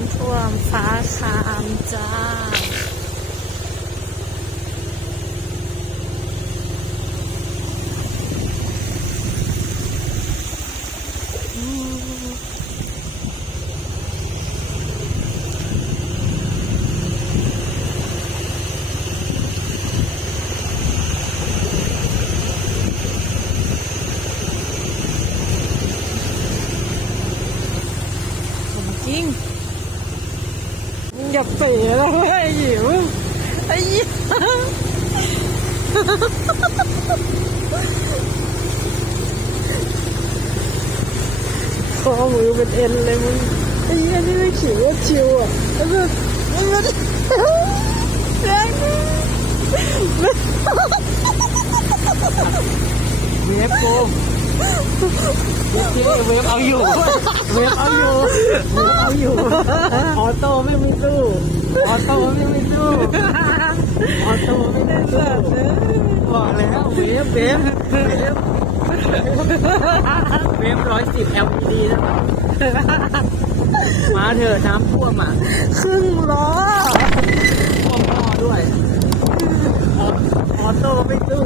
ำท่วมฟ้าคามจ้า อย่าเป๋แล้วเว้ยหิวไอ้ยี่คอมือเป็นเอ็นเลยมึงไอ้ยี่นี่ไม่ขิวว่าชิวอะแล้วก็มันมันแรงมากเวฟโกม เวฟเอาอยู่ เวฟเอาอยู่เวฟเอาอยู่ ออโต้ไม่มีตู้ ออโต้ไม่มีตู้ ออโต้ไม่ได้เลือกบอกแล้วเวฟเวฟเวฟร้อยสิบ LED นะครัมาเถอะน้ำท่วมอะครึ่งล้อท่วมล้อด้วย ออโต้ไม่ตู้